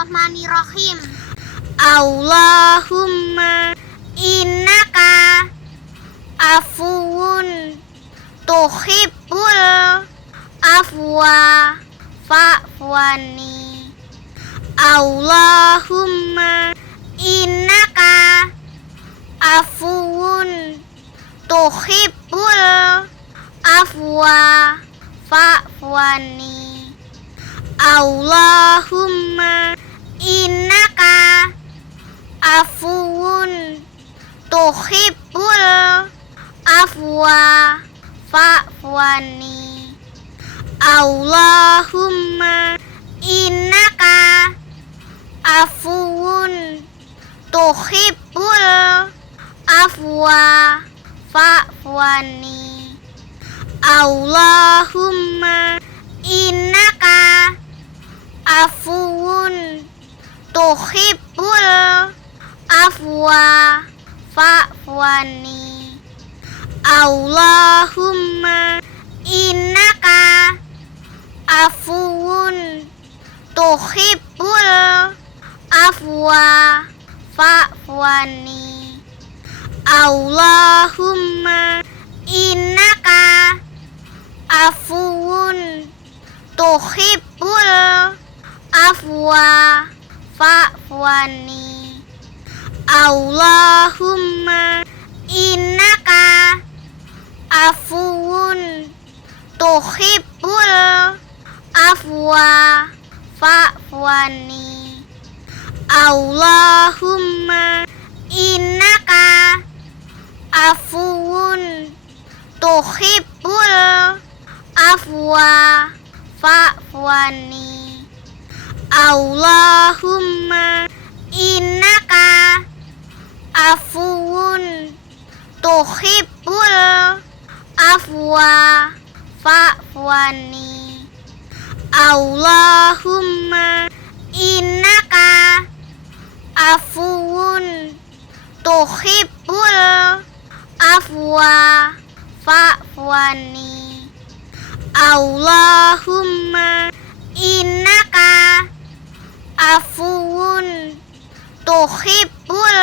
Bismillahirrahmanirrahim. Allahumma innaka afuwun tuhibbul afwa fa'fu anni. Allahumma innaka afuwun tuhibbul afwa fa'fu anni. Allahumma innaka afuwun tuhibbul afwa fa'fu anni. Allahumma innaka afuwun tuhibbul afwa fa'fu anni. Allahumma innaka afuwun tuhibbul afwa fa'fu anni. Allahumma innaka afuwun tuhibbul afwa fa'fu anni. Allahumma innaka afuwun tuhibbul afwa fa'fu anni. Allahumma innaka afuwun tuhibbul afwa fa'fu anni. Allahumma innaka afuwun tuhibbul afwa fa'fu anni. Allahumma innaka afuwun tuhibbul afwa fa'fu anni. Allahumma innaka afuwun tuhibbul afwa fa'fu anni. Allahumma innaka afuwun tuhibbul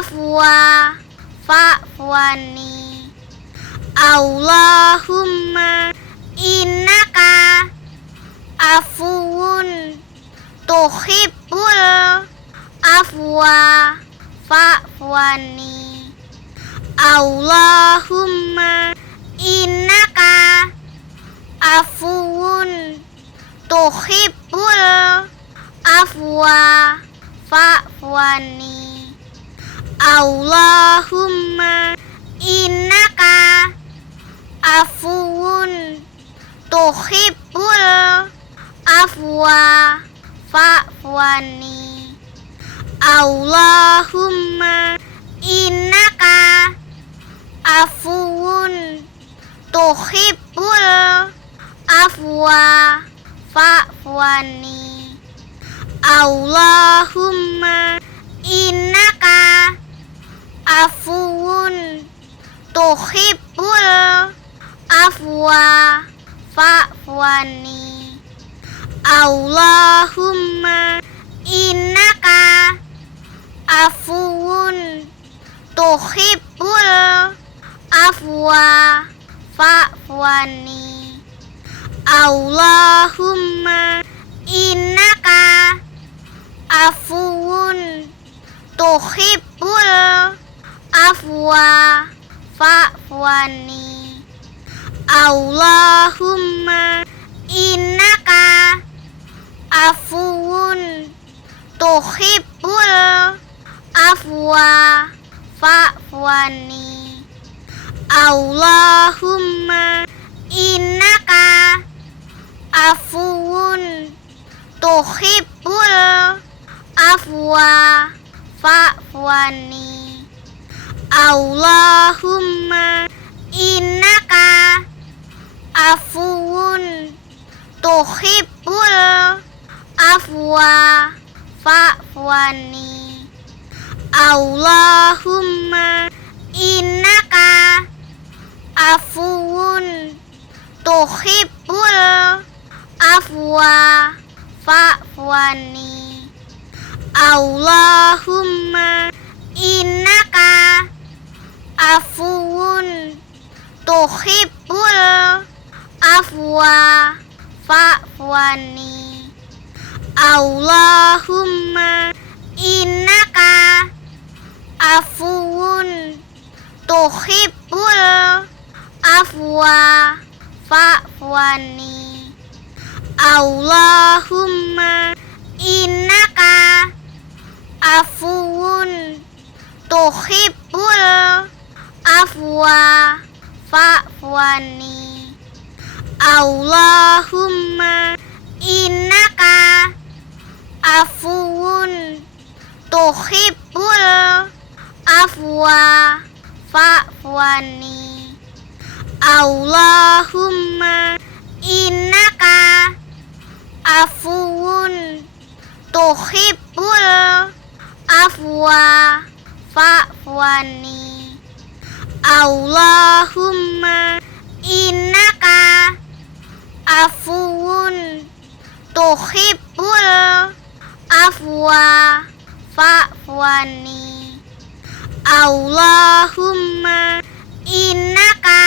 afwa fa'fu anni. Allahumma innaka afuwun tuhibbul afwa fa'fu anni. Allahumma innaka afuwun tuhibbul afwa fa'fu anni. Allahumma innaka afuwun tuhibbul afwa fa'fu anni. Allahumma innaka afuwun tuhibbul afwa fa'fu anni. Allahumma innaka afuwun tuhibbul afwa fa'fu anni. Allahumma innaka afuwun tuhibbul afwa fa'fu anni. Allahumma innaka afuwun tuhibbul afwa fa'fu anni. Allahumma innaka afuwun tuhibbul afwa fa'fu anni. Allahumma innaka afuwun tuhibbul afwa fa'fu anni. Allahumma innaka afuwun tuhibbul afwa fa'fu anni. Allahumma innaka afuwun tuhibbul afwa fa'fu fa'fuani. Allahumma innaka afuwun tuhibbul afwa fa'fuani. Allahumma innaka afuwun tuhibbul afwa fa'fuani. Allahumma innaka afuwun tuhibbul afwa fa'fuani. Allahumma innaka afuwun tuhibbul afwa fa'fuani. Allahumma innaka afuwun tuhibbul afwa fa'fuani. Allahumma innaka afuwun tuhibbul afwa fa'fuani. Allahumma innaka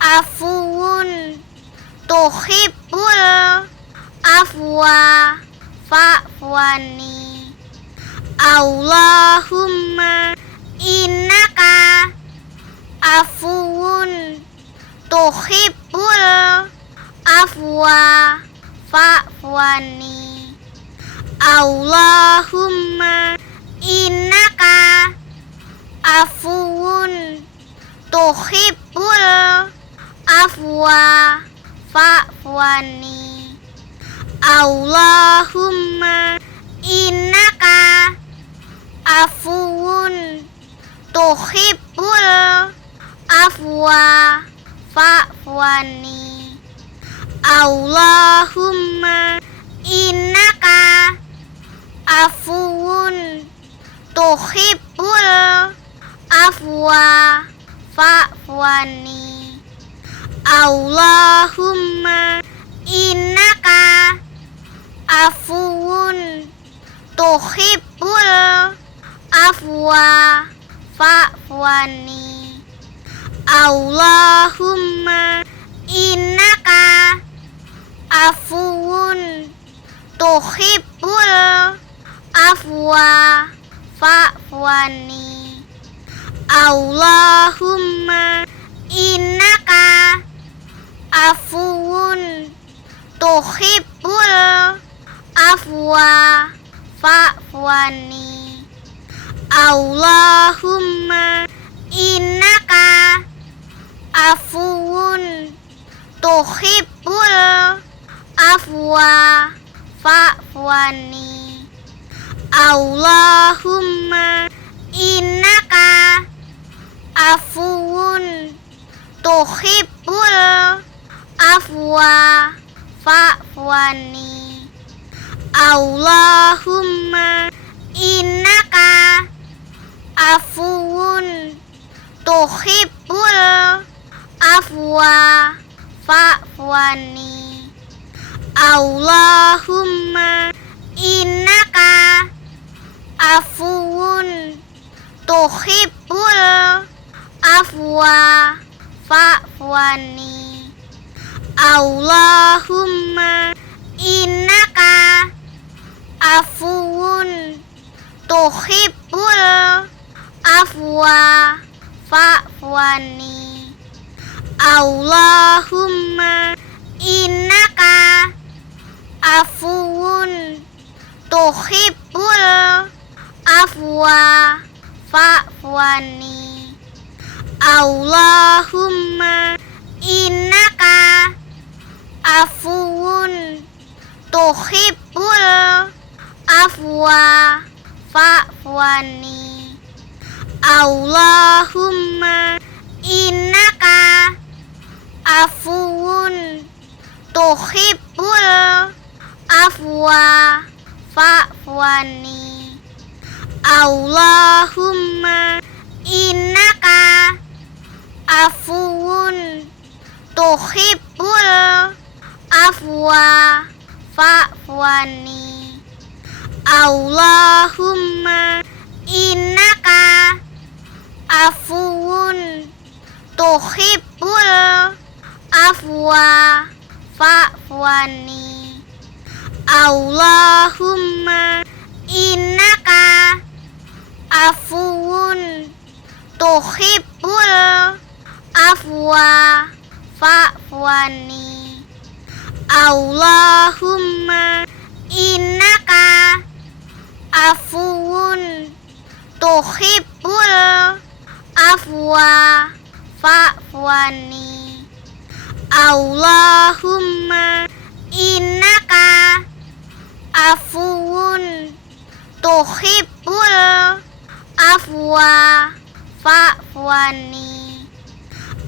afuwun tuhibbul afwa fa'fuani. Allahumma innaka afuwun tuhibbul afwa fa'fuani. Allahumma innaka afuwun tuhibbul afwa fa'fuani. Allahumma innaka afuwun tuhibbul afwa fa'fuani. Allahumma innaka afuwun tuhibbul afwa fa'fuani. Allahumma innaka afuwun tuhibbul afwa fa'fuani. Allahumma innaka afuwun tuhibbul afwa fa'fuani. Allahumma innaka afuwun tuhibbul afwa fa'fuani. Allahumma innaka afuwun tuhibbul afwa fa'fuani. Allahumma innaka afuwun tuhibbul afwa fa'fuani. Allahumma innaka afuwun tuhibbul afwa fa'fuani. Allahumma innaka afuwun tuhibbul afwa fa'fuani. Allahumma innaka afuwun tuhibbul afwa fa'fuani. Allahumma innaka afuwun tuhibbul afwa fa'fuani. Allahumma innaka afuwun tuhibbul afwa fa'fuani. Allahumma innaka afuwun tuhibbul afwa fa'fuani. Allahumma innaka afuwun tuhibbul afwa fa'fu anni. Allahumma innaka afuwun tuhibbul afwa fa'fu anni. Allahumma innaka afuwun tuhibbul afwa fa'fu anni. Allahumma innaka afuwun tuhibbul afwa fa'fu anni. Allahumma innaka afuwun tuhibbul afwa fa'fu anni.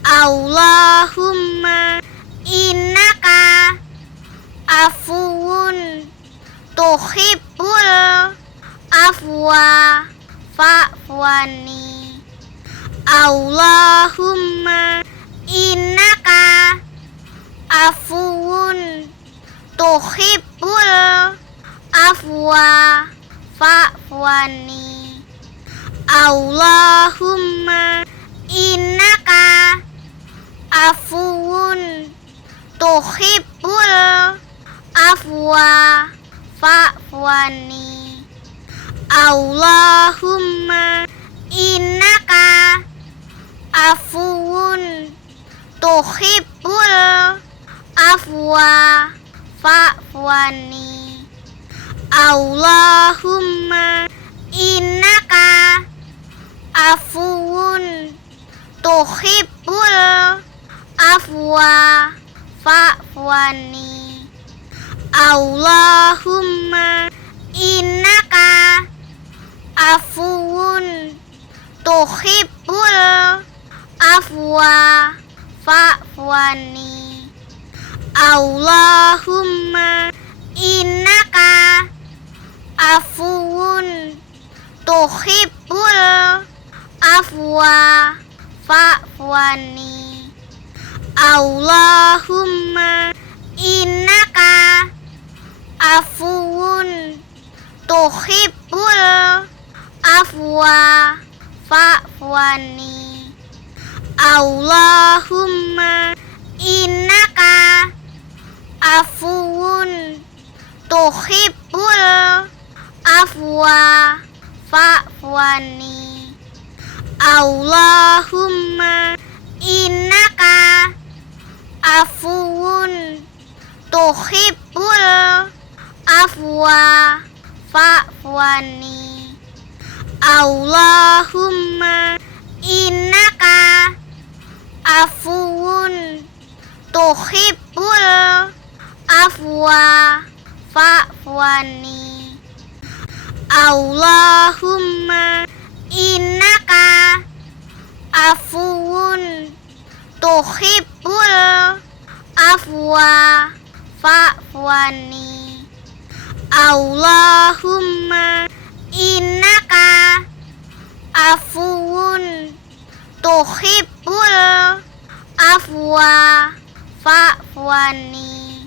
Allahumma innaka afuwun tuhibbul afwa fa'fu anni. Allahumma innaka afuwun tuhibbul afwa fa'fu anni. Allahumma innaka afuwun tuhibbul afwa fa'fu anni. Allahumma innaka afuwun tuhibbul afwa fa'fu anni. Allahumma innaka afuwun tuhibbul afwa fa'fu anni. Allahumma innaka afuwun tuhibbul afwa fa'fu anni. Allahumma innaka afuwun tuhibbul afwa fa'fu anni. Allahumma innaka afuwun tuhibbul afwa fa'fu anni. Allahumma innaka afuwun tuhibbul afwa fa'fu anni. Allahumma innaka afuwun tuhibbul afwa fa'fu anni. Allahumma innaka afuwun tuhibbul afwa fa'fu anni. Allahumma innaka afuwun tuhibbul afwa fa'fu anni. Allahumma innaka afuwun tuhibbul afwa fa'fu anni.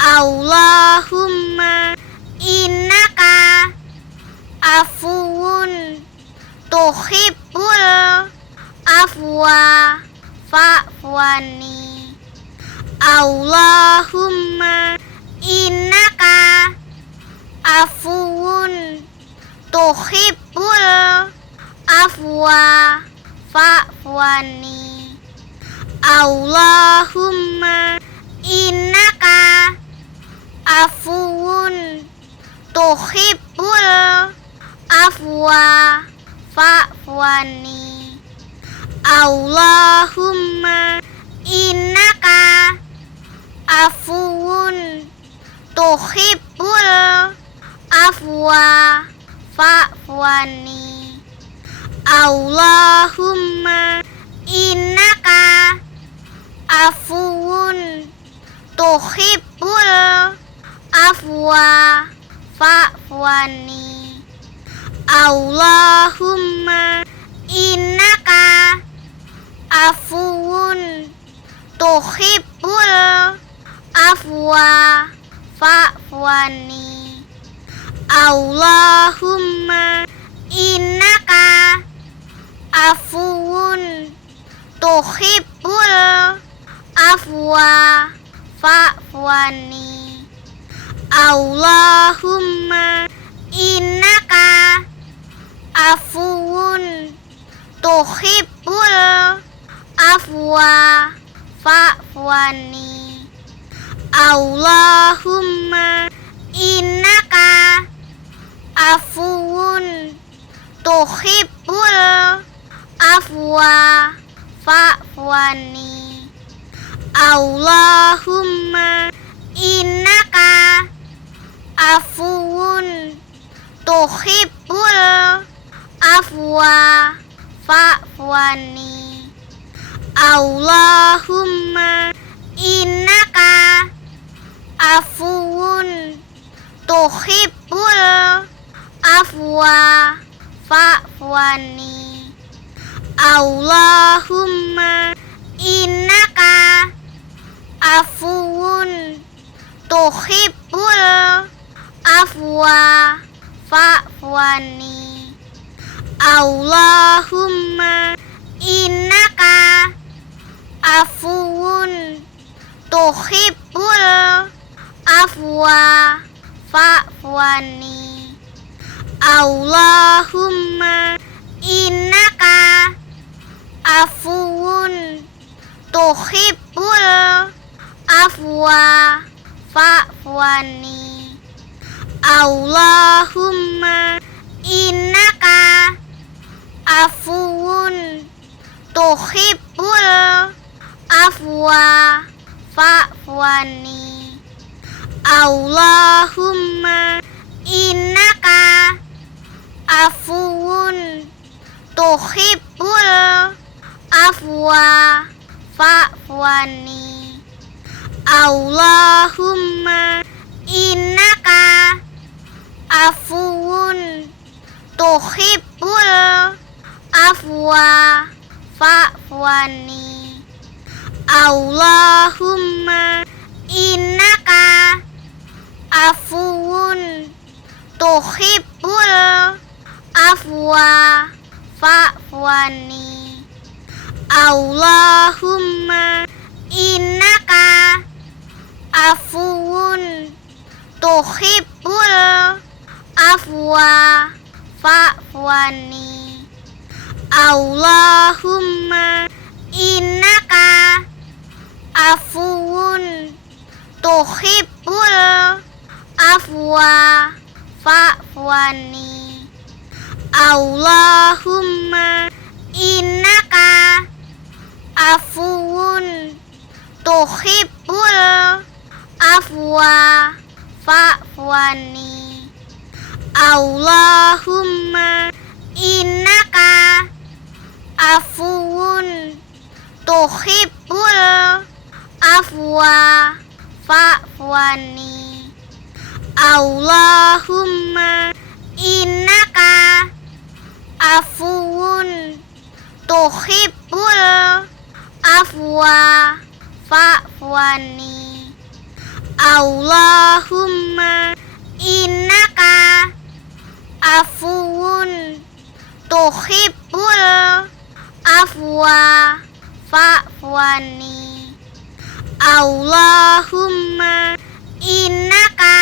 Allahumma innaka afuwun tuhibbul afwa fa'fu anni. Allahumma innaka afuwun tuhibbul afwa fa'fu anni. Allahumma innaka afuwun tuhibbul afwa fa'fu anni. Allahumma innaka afuwun tuhibbul afwa fa'fu anni. Allahumma innaka afuwun tuhibbul afwa fa'fu anni. Allahumma innaka afuwun tuhibbul afwa fa'fu anni. Allahumma innaka afuwun tuhibbul afwa fa'fu anni. Allahumma innaka afuwun tuhibbul afwa fa'fu anni. Allahumma innaka afuwun tuhibbul afwa fa'fu anni. Allahumma innaka afuwun tuhibbul afwa fa'fu anni. Allahumma innaka afuwun tuhibbul afwa fa'fu anni. Allahumma innaka afuwun tuhibbul afwa fa'fu anni. Allahumma innaka afuwun tuhibbul afwa fa'fu anni. Allahumma innaka afuwun tuhibbul afwa fa'fu anni. Allahumma innaka afuwun tuhibbul afwa fa'fu anni. Allahumma innaka afuwun tuhibbul afwa fa'fu anni. Allahumma innaka afuwun tuhibbul afwa fa'fu anni. Allahumma innaka afuwun tuhibbul afwa fa'fu anni. Allahumma innaka afuwun tuhibbul afwa fa'fu anni. Allahumma innaka afuwun tuhibbul afwa fa'fu anni. Allahumma innaka afuwun tuhibbul afwa fa'fu anni. Allahumma innaka afuwun tuhibbul afwa fa'fu anni. Allahumma innaka afuwun tuhibbul afwa fa'fu anni. Allahumma innaka afuwun tuhibbul afwa fa'fu anni. Allahumma innaka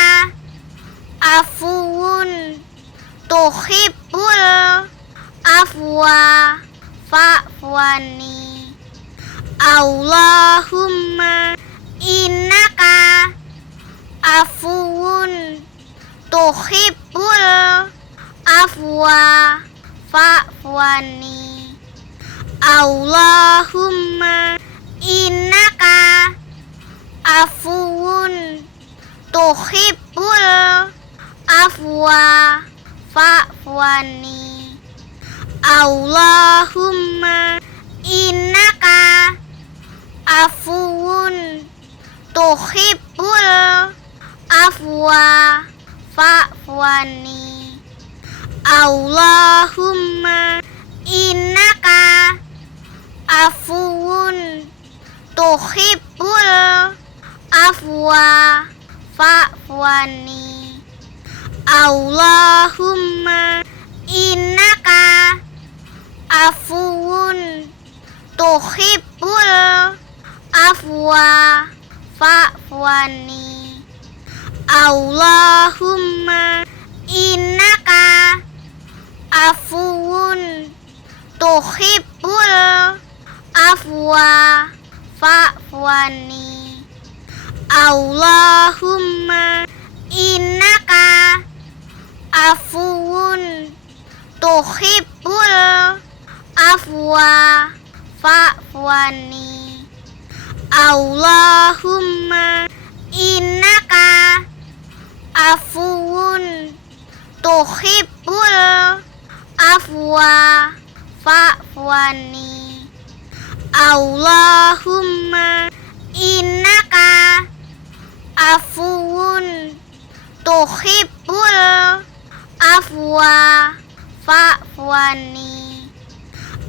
afuwun tuhibbul afwa fa'fu anni. Allahumma innaka afuwun tuhibbul afwa fa'fu anni. Allahumma innaka afuwun tuhibbul afwa fa'fu anni. Allahumma innaka afuwun tuhibbul afwa fa'fu anni. Allahumma innaka afuwun tuhibbul afwa fa'fu anni. Allahumma innaka afuwun tuhibbul afwa fa'fu anni. Allahumma innaka afuwun tuhibbul afwa fa'fu anni. Allahumma innaka afuwun tuhibbul afwa fa'fu anni. Allahumma innaka afuwun tuhibbul afwa fa'fu anni. Allahumma innaka afuwun tuhibbul afwa fa'fu anni.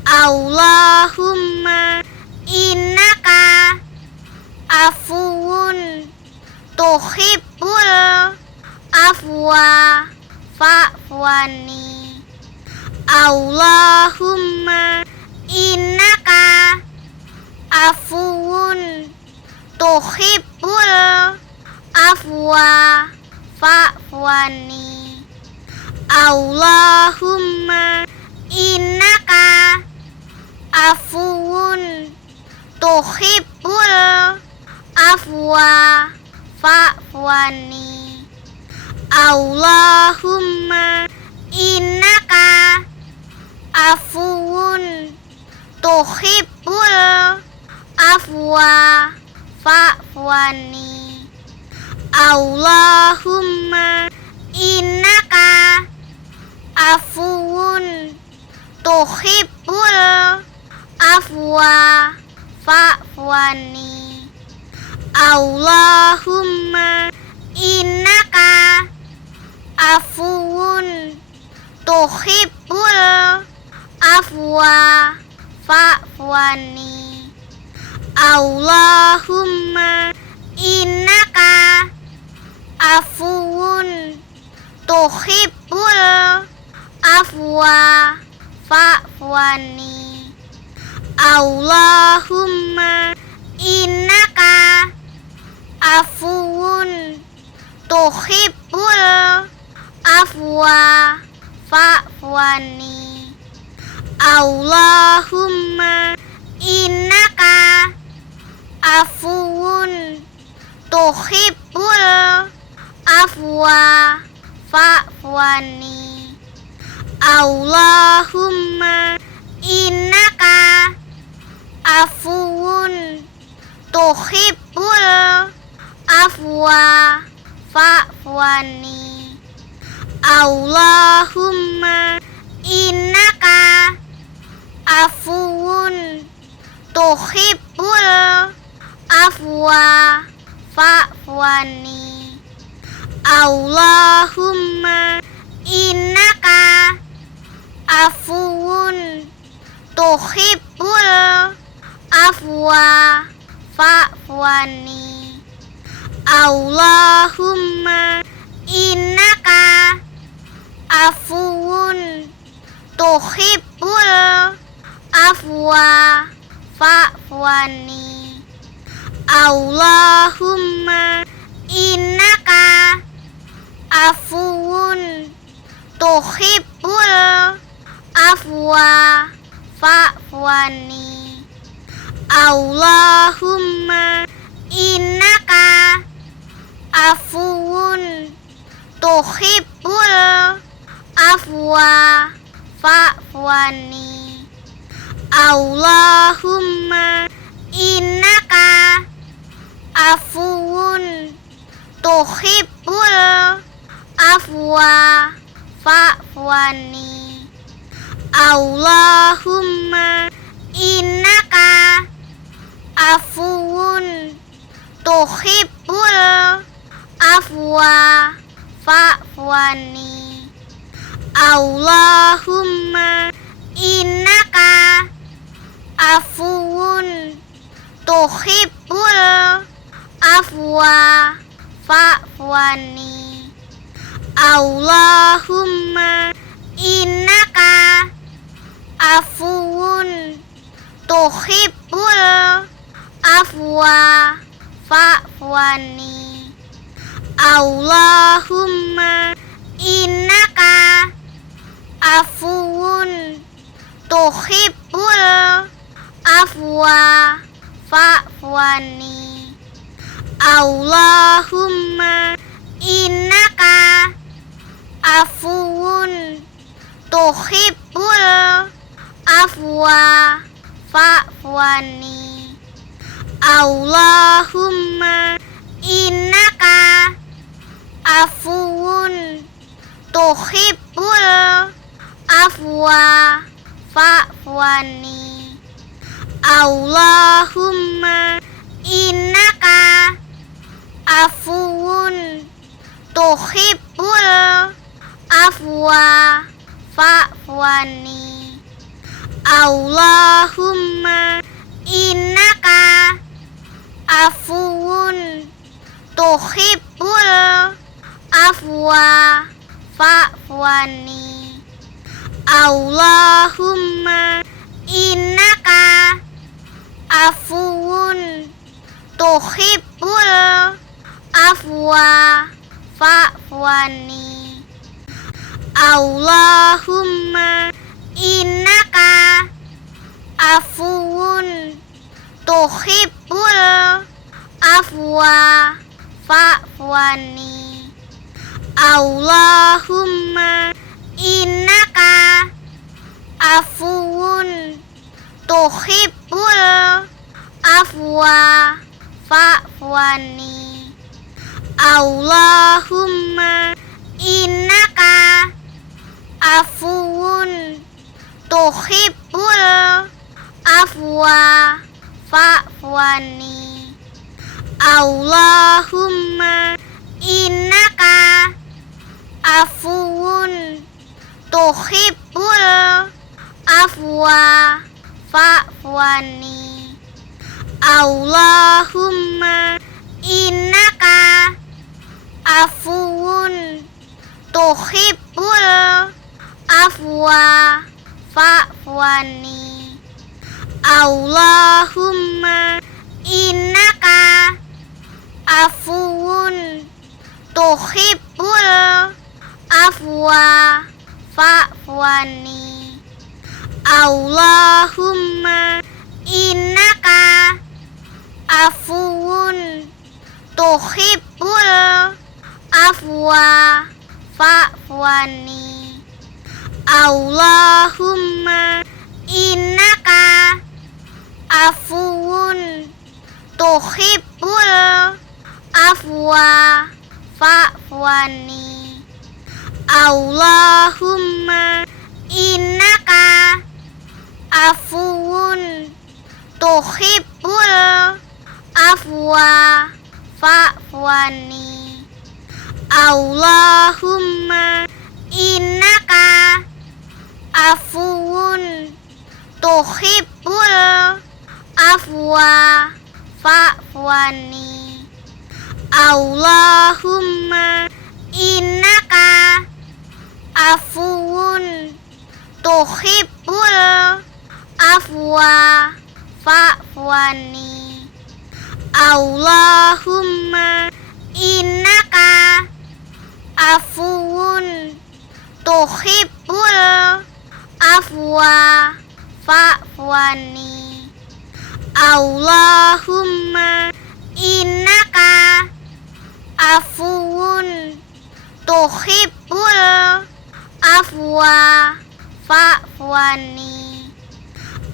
Allahumma innaka afuwun tuhibbul afwa fa'fu anni. Allahumma innaka afuwun tuhibbul afwa fa'fu anni. Allahumma innaka afuwun tuhibbul afwa fa'fu anni. Allahumma innaka afuwun tuhibbul afwa fa'fu anni. Allahumma innaka afuwun tuhibbul afwa fa'fu anni. Allahumma innaka afuwun tuhibbul afwa fa'fu anni. Allahumma innaka afuwun tuhibbul afwa fa'fu anni. Allahumma innaka afuwun tuhibbul afwa fa'fu anni. Allahumma innaka afuwun tuhibbul afwa fa'fu anni. Allahumma innaka afuwun tuhibbul afwa fa'fu anni. Allahumma innaka afuwun tuhibbul afwa fa'fu anni. Allahumma innaka afuwun tuhibbul afwa fa'fu anni. Allahumma innaka afuwun tuhibbul afwa fa'fu anni. Allahumma innaka afuwun tuhibbul afwa fa'fu anni. Allahumma innaka afuwun tuhibbul afwa fa'fu anni. Allahumma innaka afuwun tuhibbul afwa fa'fu anni. Allahumma innaka afuwun tuhibbul afwa fa'fu anni. Allahumma innaka afuwun tuhibbul afwa fa'fu anni. Allahumma innaka afuwun tuhibbul afwa fa'fu anni. Allahumma innaka afuwun tuhibbul afwa fa'fu anni. Allahumma innaka afuwun tuhibbul afwa fa'fu anni. Allahumma innaka afuwun tuhibbul afwa fa'fu anni. Allahumma innaka afuwun tuhibbul afwa fa'fu anni. Allahumma innaka afuwun tuhibbul afwa fa'fu anni. Allahumma innaka afuwun tuhibbul afwa fa'fu anni. Allahumma innaka afuwun tuhibbul afwa fa'fu anni. Allahumma innaka afuwun tuhibbul afwa fa'fu anni. Allahumma innaka afuwun tuhibbul afwa fa'fu anni. Allahumma innaka afuwun tuhibbul afwa fa'fu anni. Allahumma innaka afuwun tuhibbul afwa fa'fu anni. Allahumma innaka afuwun tuhibbul afwa fa'fu anni. Allahumma innaka afuwun tuhibbul afwa fa'fu anni. Allahumma innaka afuwun tuhibbul afwa fa'fu anni. Allahumma innaka afuwun tuhibbul afwa fa'fu anni. Allahumma innaka afuwun tuhibbul afwa fa'fu anni. Allahumma innaka afuwun tuhibbul afwa fa'fu anni. Allahumma innaka afuwun tuhibbul afwa fa'fu anni. Allahumma innaka afuwun tuhibbul afwa fa'fu anni.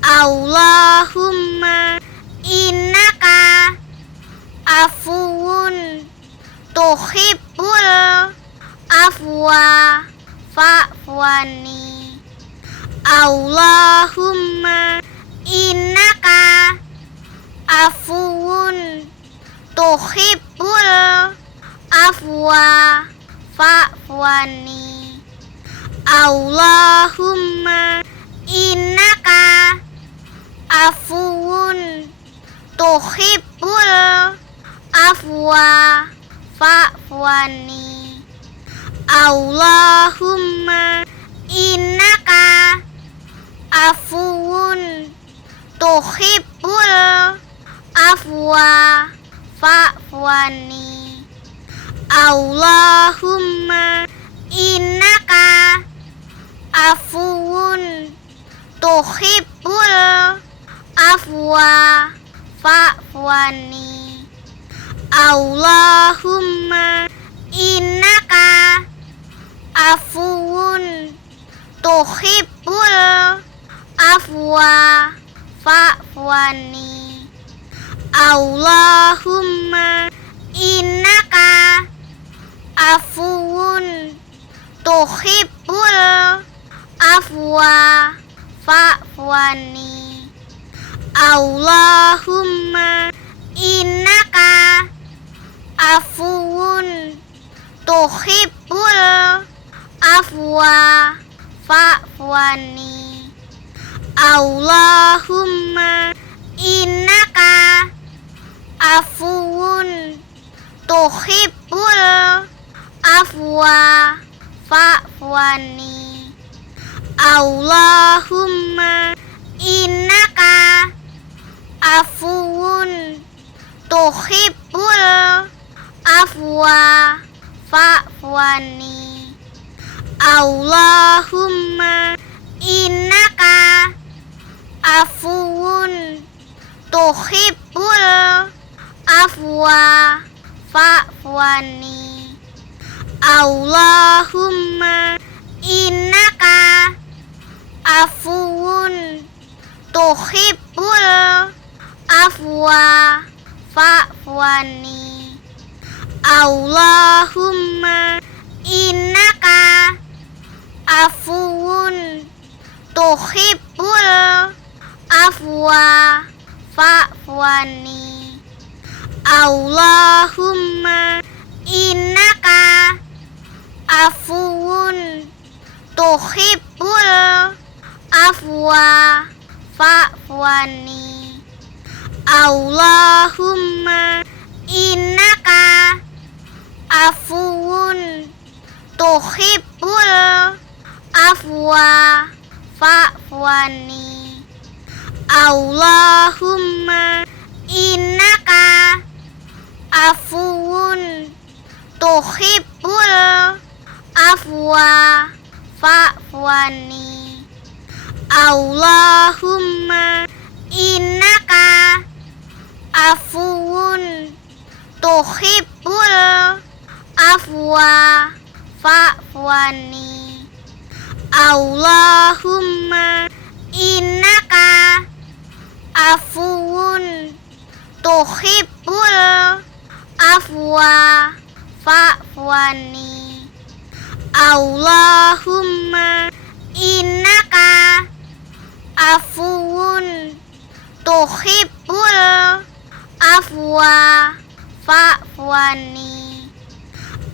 Allahumma innaka afuwun tuhibbul afwa fa'fu anni. Allahumma innaka afuwun tuhibbul afwa fa'fu anni. Allahumma innaka afuwun tuhibbul afwa fa'fu anni. Allahumma innaka afuwun tuhibbul afwa fa'fu anni. Allahumma innaka afuwun tuhibbul afwa fa'fu anni. Allahumma innaka afuwun tuhibbul afwa fa'fu anni. Allahumma innaka afuwun tuhibbul afwa fa'fu anni. Allahumma innaka afuwun tuhibbul afwa fa'fu anni. Allahumma innaka afuwun tuhibbul afwa fa'fu anni. Allahumma innaka afuwun tuhibbul afwa fa'fu anni. Allahumma innaka afuwun tuhibbul afwa fa'fu anni. Allahumma innaka afuwun tuhibbul afwa fa'fu anni. Allahumma innaka afuwun tuhibbul afwa fa'fu anni. Allahumma innaka afuwun tuhibbul afwa fa'fu anni. Allahumma innaka afuwun tuhibbul afwa fa'fu anni. Allahumma innaka afuwun tuhibbul afwa fa'fu anni. Allahumma innaka afuwun tuhibbul afwa fa'fu anni. Allahumma innaka afuwun tuhibbul afwa fa'fu anni. Allahumma innaka afuwun tuhibbul afwa fa'fu anni.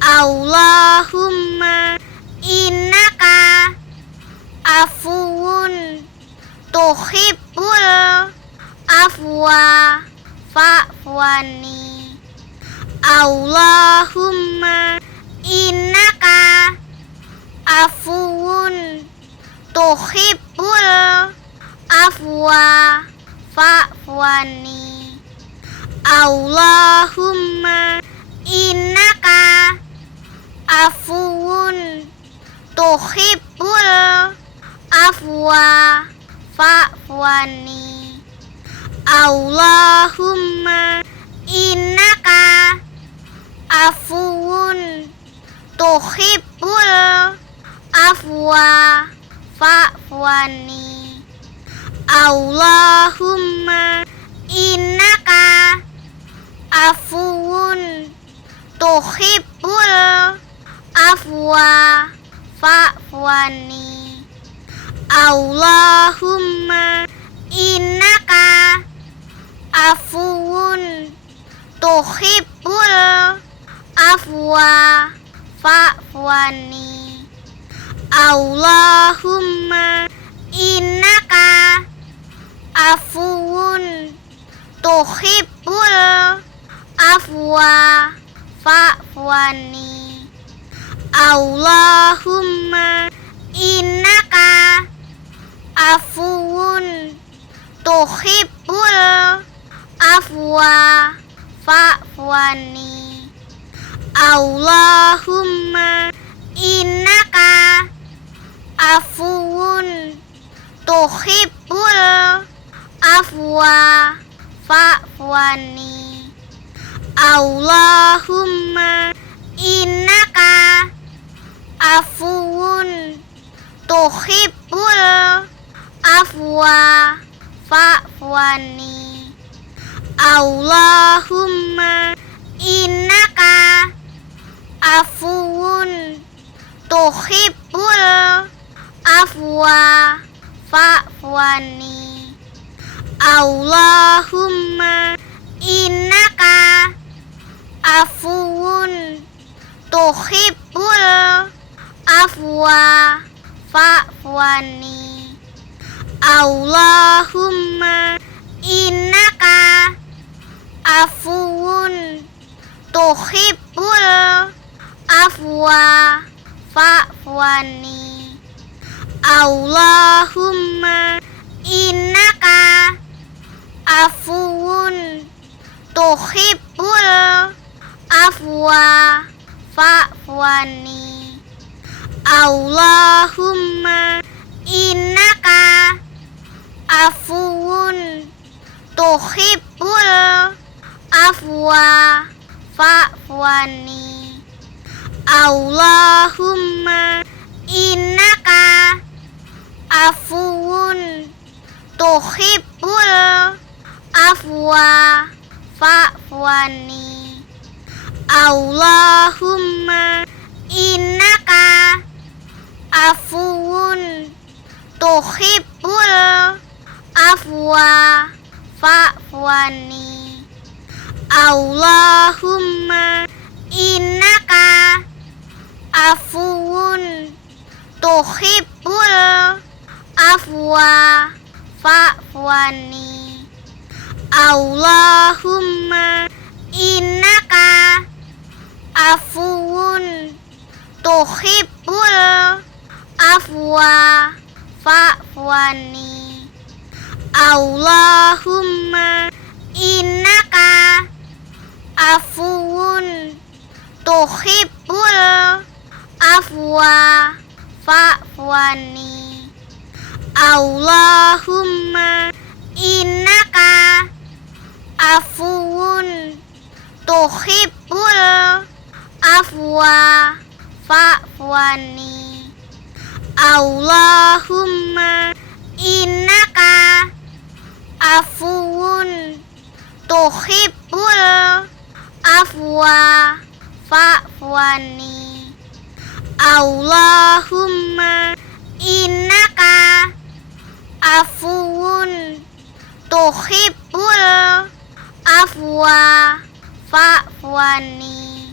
Allahumma innaka afuwun tuhibbul afwa fa'fu anni. Allahumma innaka afuwun tuhibbul afwa fa'fu anni. Allahumma innaka afuwun tuhibbul afwa fa'fu anni. Allahumma innaka afuwun tuhibbul afwa fa'fu anni. Allahumma innaka afuwun tuhibbul afwa fa'fu anni. Allahumma innaka afuwun tuhibbul afwa fa'fu anni. Allahumma innaka afuwun tuhibbul afwa fa'fu anni. Allahumma innaka afuwun tuhibbul afwa fa'fu anni. Allahumma innaka afuwun tuhibbul afwa fa'fu anni. Allahumma innaka afuwun tuhibbul afwa fa'fu anni. Allahumma innaka afuwun tuhibbul afwa fa'fu anni. Allahumma innaka afuwun tuhibbul afwa fa'fu anni. Allahumma innaka afuwun tuhibbul afwa fa'fu anni. Allahumma innaka afuwun tuhibbul afwa fa'fu anni. Allahumma innaka afuwun tuhibbul afwa fa'fu anni. Allahumma innaka afuwun tuhibbul afwa fa'fu anni. Allahumma innaka afuwun tuhibbul afwa fa'fu anni. Allahumma innaka afuwun tuhibbul afwa fa'fu anni. Allahumma innaka afuwun tuhibbul afwa fa'fu anni. Allahumma innaka afuwun tuhibbul afwa fa'fu anni. Allahumma innaka afuwun tuhibbul afwa fa'fu anni. Allahumma innaka afuwun tuhibbul afwa fa'fu anni. Allahumma innaka afuwun tuhibbul afwa fa'fu anni.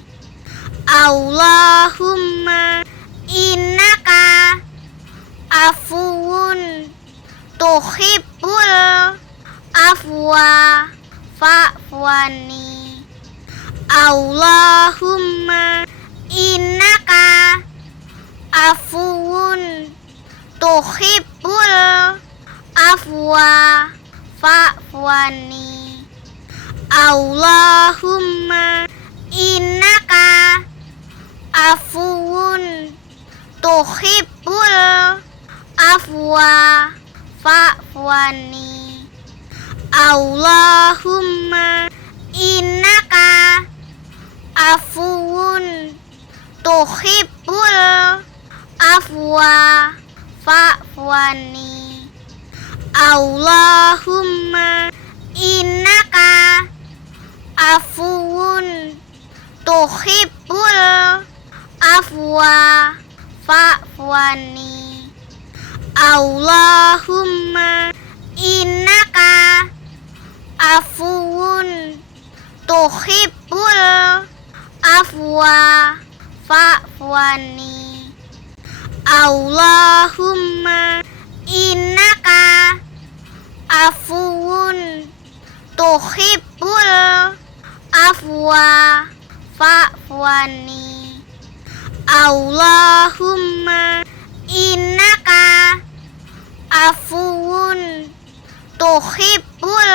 Allahumma innaka afuwun tuhibbul afwa fa'fu anni. Allahumma innaka afuwun tuhibbul afwa fa'fu anni. Allahumma innaka afuwun tuhibbul afwa fa'fu anni. Allahumma innaka afuwun tuhibbul afwa fa'fu anni. Allahumma innaka afuwun tuhibbul afwa fa'fu anni. Allahumma innaka afuwun tuhibbul afwa fa'fu anni. Allahumma innaka afuwun tuhibbul afwa fa'fu anni. Allahumma innaka afuwun tuhibbul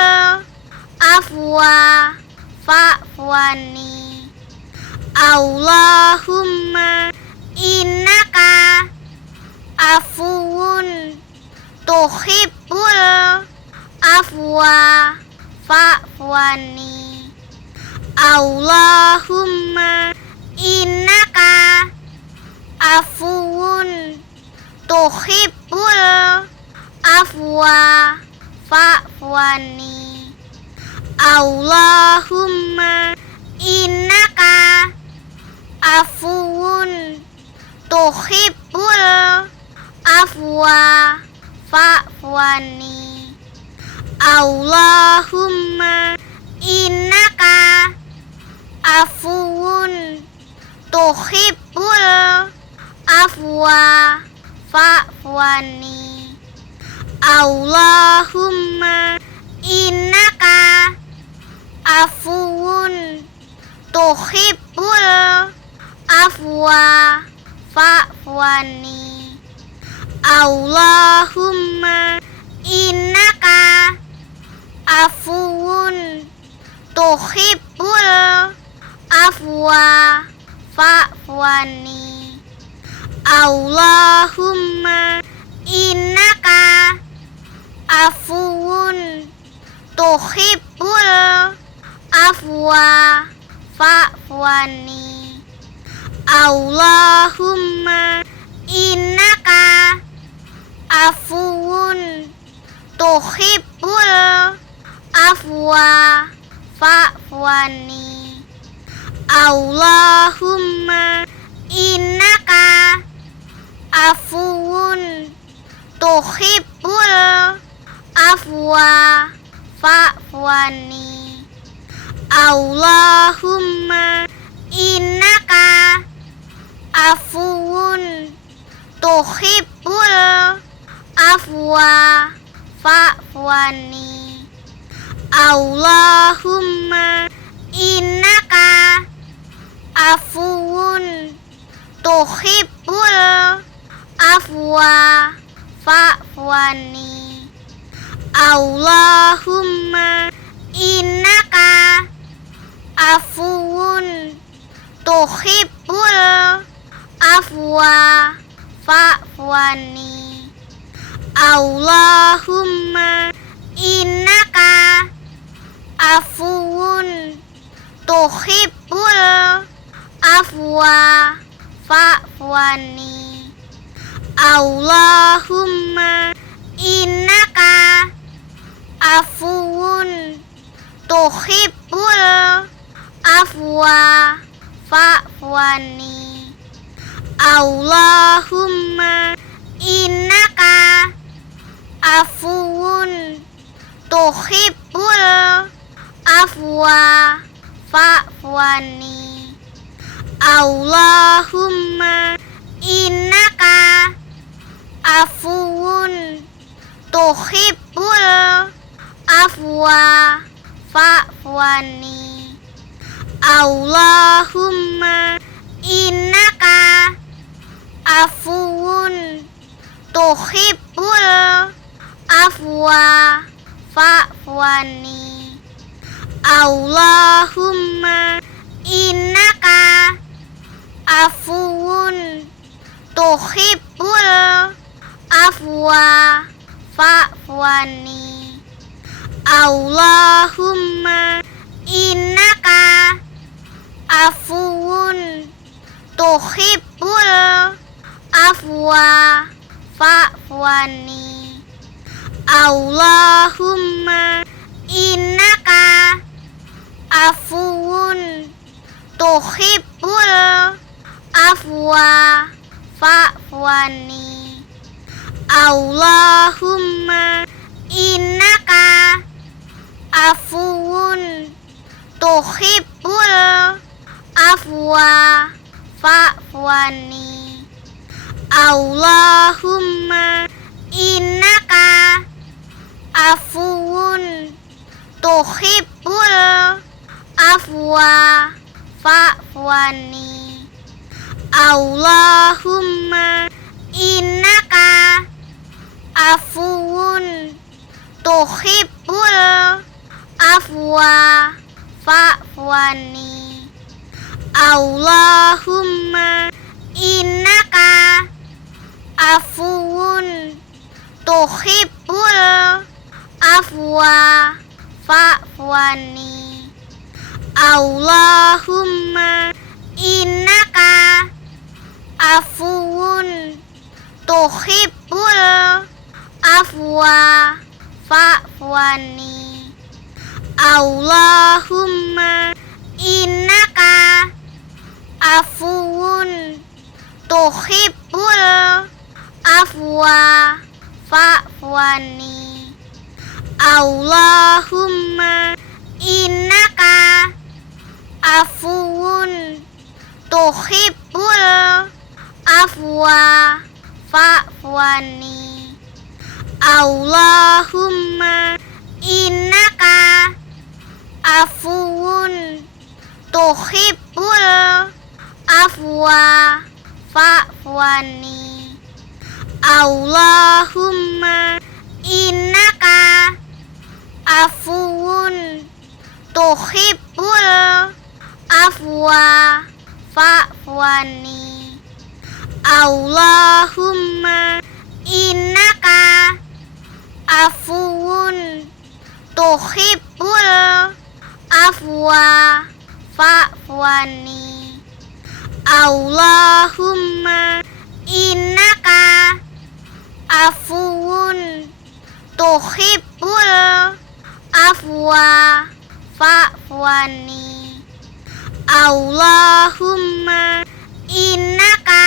afwa fa'fu anni. Allahumma innaka afuwun tuhibbul afwa fa'fu anni. Allahumma innaka afuwun tuhibbul afwa fa'fu anni. Allahumma innaka afuwun tuhibbul afwa fa'fu anni. Allahumma innaka afuwun tuhibbul afwa fa'fu anni. Allahumma innaka afuwun tuhibbul afwa fa'fu anni. Allahumma innaka afuwun tuhibbul afwa fa'fu anni. Allahumma innaka afuwun tuhibbul afwa fa'fu anni. Allahumma innaka afuwun tuhibbul afwa fa'fu anni. Allahumma innaka afuwun tuhibbul afwa fa'fu anni. Allahumma innaka afuwun tuhibbul afwa fa'fu anni. Allahumma innaka afuwun tuhibbul afwa fa'fu anni. Allahumma innaka afuwun tuhibbul afwa fa'fu anni. Allahumma innaka afuwun tuhibbul afwa fa'fu anni. Allahumma innaka afuwun tuhibbul afwa fa'fu anni. Allahumma innaka afuwun tuhibbul afwa fa'fu anni. Allahumma innaka afuwun tuhibbul afwa fa'fu anni. Allahumma innaka afuwun tuhibbul afwa fa'fu anni. Allahumma innaka afuwun tuhibbul afwa fa'fu anni. Allahumma innaka afuwun tuhibbul afwa fa'fu anni. Allahumma innaka afuwun tuhibbul afwa fa'fu anni. Allahumma innaka afuwun tuhibbul afwa fa'fu anni. Allahumma innaka afuwun tuhibbul afwa fa'fu fa'fuani. Allahumma innaka afuwun tuhibbul afwa fa'fuani. Allahumma innaka afuwun tuhibbul afwa fa'fuani. Allahumma innaka afuwun tuhibbul afwa fa'fuani. Allahumma innaka afuwun tuhibbul afwa fa'fuani. Allahumma innaka afuwun tuhibbul afwa fa'fuani. Allahumma innaka afuwun tuhibbul afwa fa'fuani. Allahumma innaka afuwun tuhibbul afwa fa'fuani. Allahumma innaka afuwun tuhibbul afwa fa'fuani. Allahumma innaka afuwun tuhibbul afwa fa'fuani. Allahumma innaka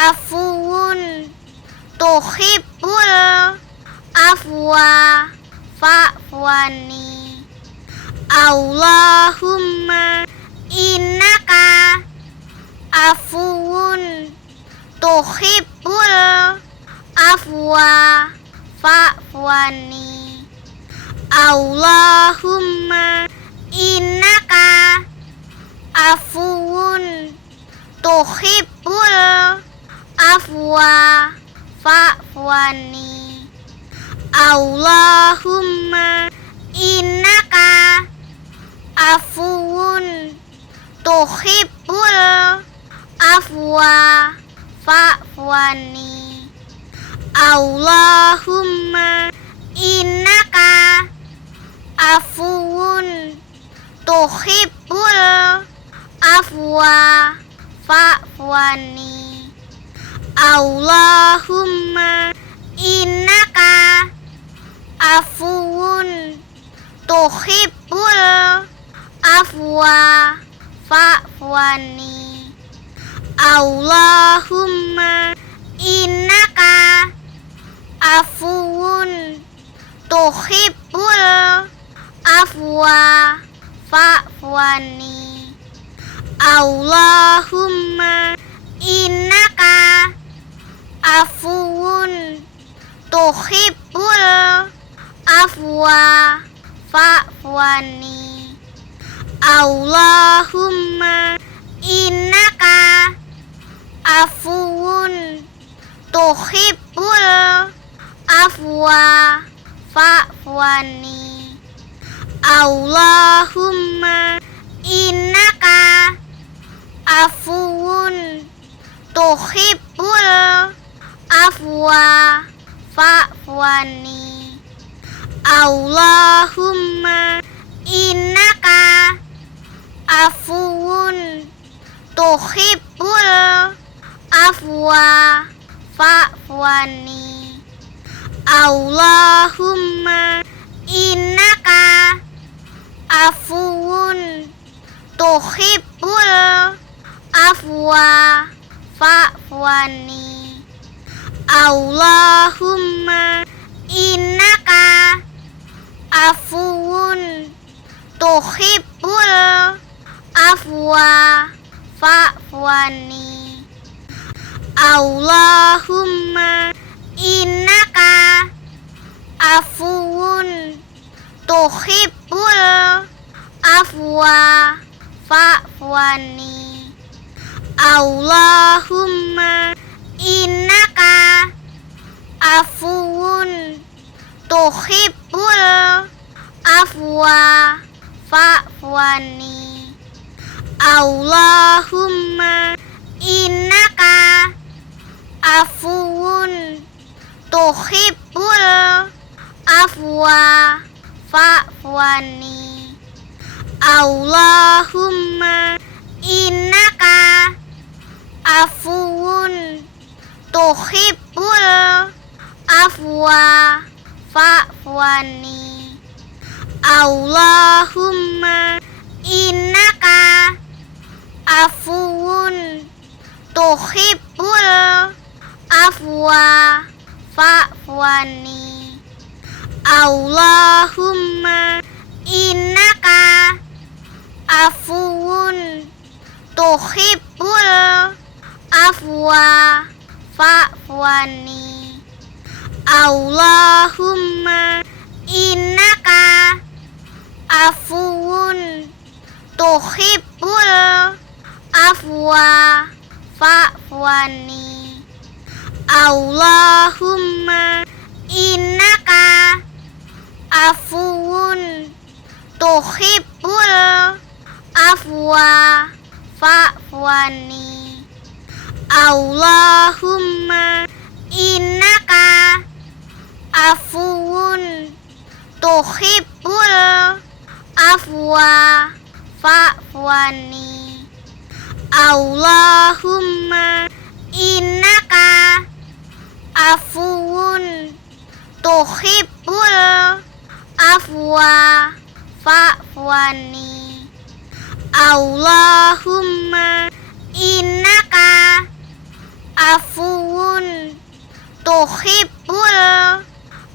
afuwun tuhibbul afwa fa'fuani. Allahumma innaka afuwun tuhibbul afwa fa'fuani. Allahumma innaka afuwun tuhibbul afwa fa'fuani. Allahumma innaka afuwun tuhibbul afwa fa'fuani. Allahumma innaka afuwun tuhibbul afwa fa'fuani. Allahumma innaka afuwun tuhibbul afwa fa'fuani. Allahumma innaka afuwun tuhibbul afwa fa'fuani. Allahumma innaka afuwun tuhibbul afwa fa'fuani. Allahumma innaka afuwun tuhibbul afwa fa'fuani. Allahumma innaka afuwun tuhibbul afwa fa'fuani. Allahumma innaka afuwun tuhibbul afwa fa'fuani. Allahumma innaka afuwun tuhibbul afwa fa'fuani. Allahumma innaka afuwun tuhibbul afwa fa'fuani. Allahumma innaka afuwun tuhibbul afwa fa'fu anni. Allahumma innaka afuwun tuhibbul afwa fa'fu anni. Allahumma innaka afuwun tuhibbul afwa fa'fu anni. Allahumma innaka afuwun tuhibbul afwa fa'fu anni. Allahumma innaka afuwun tuhibbul afwa fa'fu anni. Allahumma innaka afuwun tuhibbul afwa fa'fu anni. Allahumma innaka afuwun tuhibbul afwa fa'fu anni. Allahumma innaka afuwun tuhibbul afwa fa'fu anni. Allahumma innaka afuwun tuhibbul afwa fa'fu anni. Allahumma innaka afuwun tuhibbul afwa fa'fu anni. Allahumma innaka afuwun tuhibbul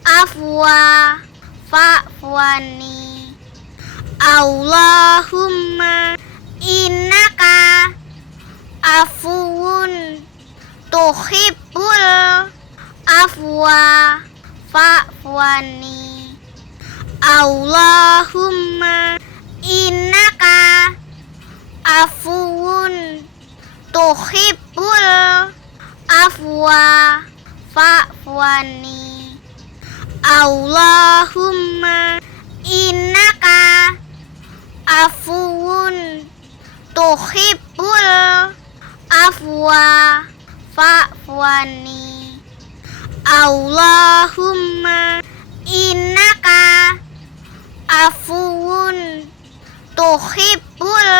afwa fa'fu anni. Allahumma innaka afuwun tuhibbul afwa fa'fu anni. Allahumma innaka afuwun tuhibbul afwa fa'fu anni. Allahumma innaka afuwun tuhibbul afwa fa'fu anni. Allahumma innaka afuwun tuhibbul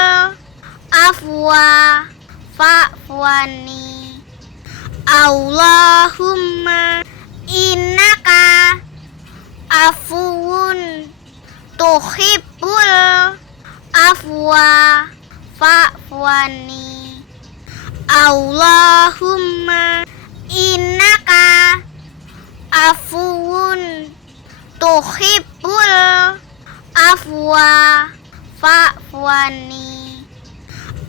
afwa fa'fu anni. Allahumma innaka afuwun tuhibbul afwa fa'fu anni. Allahumma innaka afuwun tuhibbul afwa fa'fu anni.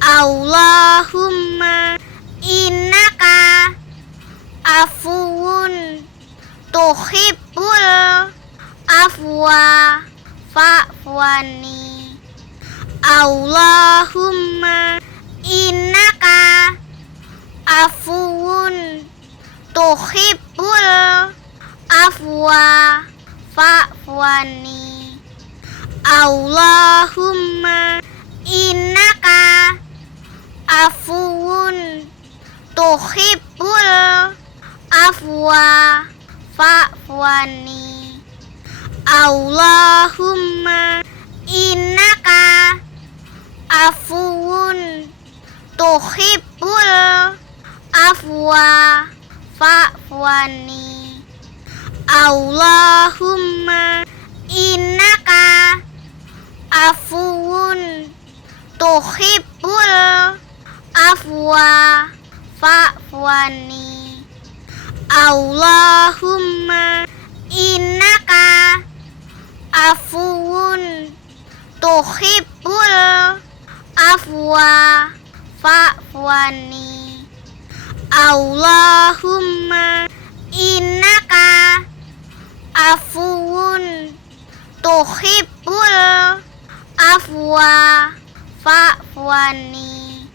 Allahumma innaka afuwun tuhibbul afwa fa'fu anni. Allahumma innaka afuwun tuhibbul afwa fa'fu anni. Allahumma innaka afuwun tuhibbul afwa fa'fu anni. Allahumma innaka afuwun tuhibbul afwa fa'fu anni. Allahumma innaka afuwun tuhibbul afwa fa'fu anni. Allahumma innaka afuwun tuhibbul afwa fa'fu anni. Allahumma innaka afuwun tuhibbul afwa fa'fu anni.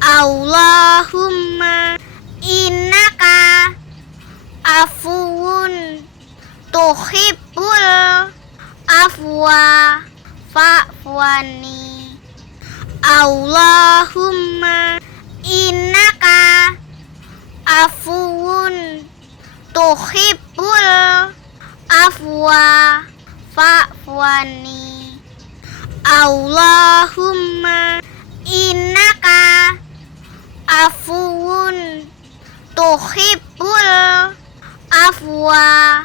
Allahumma innaka afuwun tuhibbul afwa fa'fu anni. Allahumma innaka afuwun tuhibbul afwa fa'fu anni. Allahumma innaka afuwun tuhibbul afwa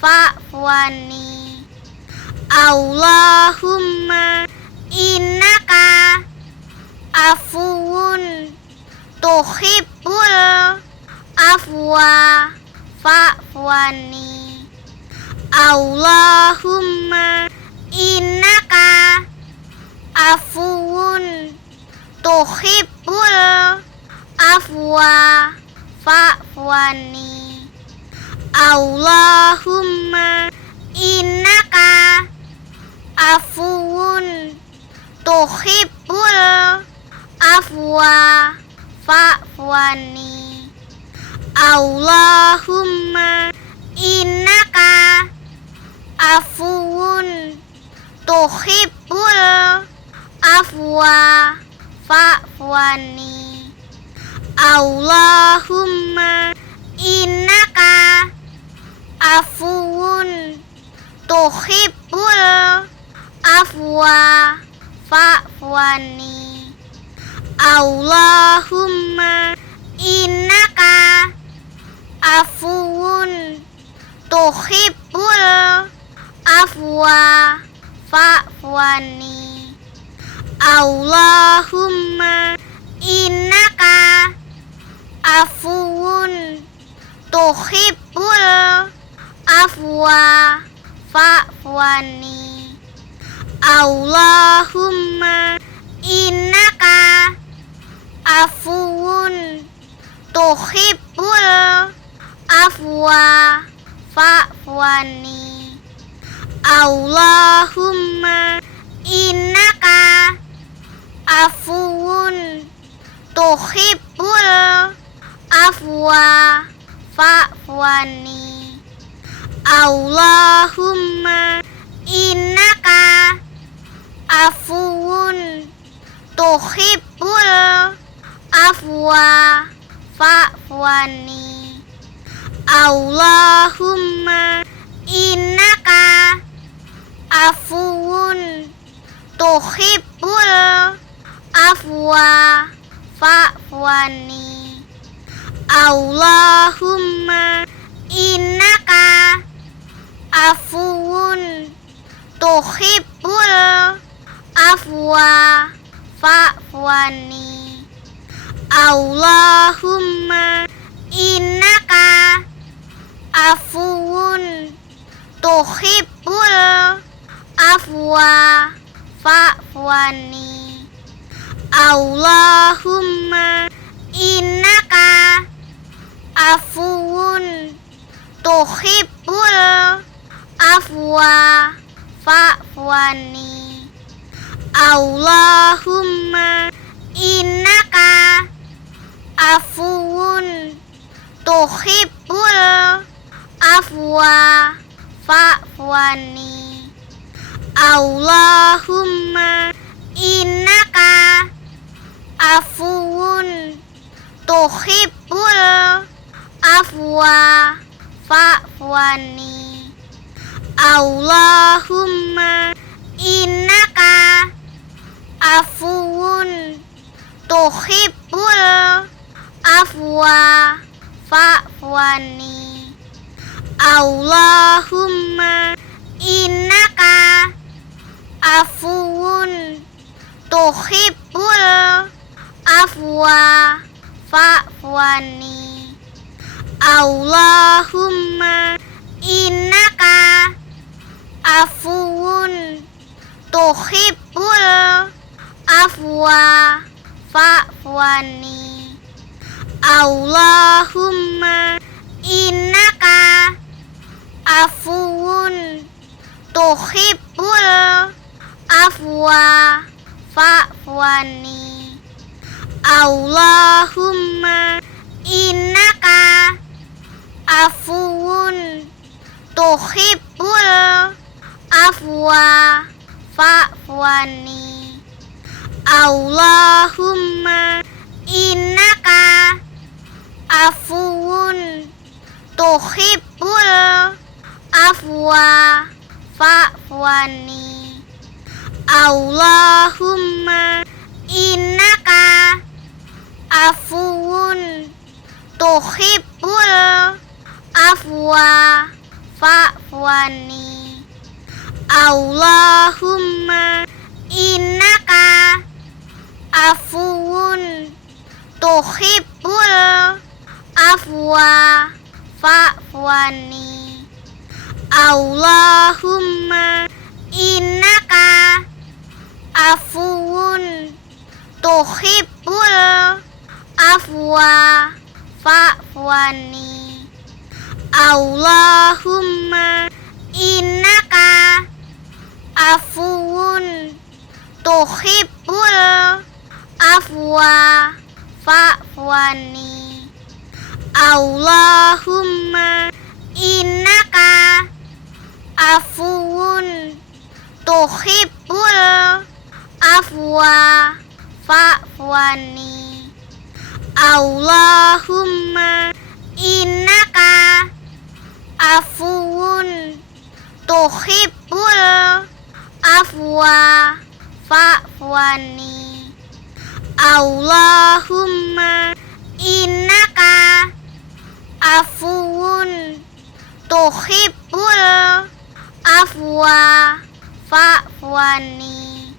fa'fu anni. Allahumma innaka afuwun tuhibbul afwa fa'fu anni. Allahumma innaka afuwun tuhibbul afwa fa'fu anni. Allahumma innaka afuwun tuhibbul afwa fa'fu anni. Allahumma innaka afuwun tuhibbul afwa fa'fu anni. Allahumma innaka afuwun tuhibbul afwa fa'fu anni. Allahumma innaka afuwun tuhibbul afwa fa'fu anni. Allahumma innaka afuwun tuhibbul afwa fa'fu anni. Allahumma innaka afuwun tuhibbul afwa fa'fu anni. Allahumma innaka afuwun tuhibbul afwa fa'fu anni. Allahumma innaka afuwun tuhibbul afwa fa'fu anni. Allahumma innaka afuwun tuhibbul afwa fa'fu anni. Allahumma innaka afuwun tuhibbul afwa fa'fu anni. Allahumma innaka afuwun tuhibbul afwa fa'fu anni. Allahumma innaka afuwun tuhibbul afwa fa'fu anni. Allahumma innaka afuwun tuhibbul afwa fa'fu anni. Allahumma innaka afuwun tuhibbul afwa fa'fu anni. Allahumma innaka afuwun tuhibbul afwa fa'fu anni. Allahumma innaka afuwun tuhibbul afwa fa'fu anni. Allahumma innaka afuwun tuhibbul afwa fa'fu anni. Allahumma innaka afuwun tuhibbul afwa fa'fu anni. Allahumma innaka afuwun tuhibbul afwa fa'fu anni. Allahumma innaka afuwun tuhibbul afwa fa'fu anni. Allahumma innaka afuwun tuhibbul afwa fa'fu anni. Allahumma innaka afuwun tuhibbul afwa fa'fu anni. Allahumma innaka afuwun tuhibbul afwa fa'fu anni. Allahumma innaka afuwun tuhibbul afwa fa'fu anni. Allahumma innaka afuwun tuhibbul afwa fa'fu anni. Allahumma innaka afuwun tuhibbul afwa fa'fu anni. Allahumma innaka afuwun tuhibbul afwa fa'fu anni.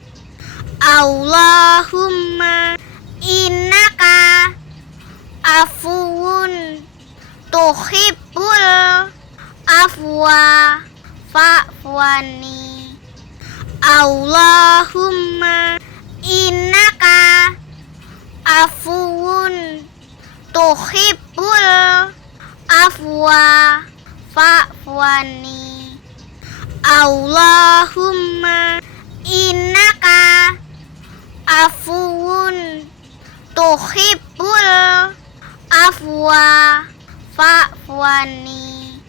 Allahumma innaka afuwun tuhibbul afwa fa'fu anni. Allahumma innaka afuwun tuhibbul afwa fa'fu anni. Allahumma innaka afuwun tuhibbul afwa fa'fu anni.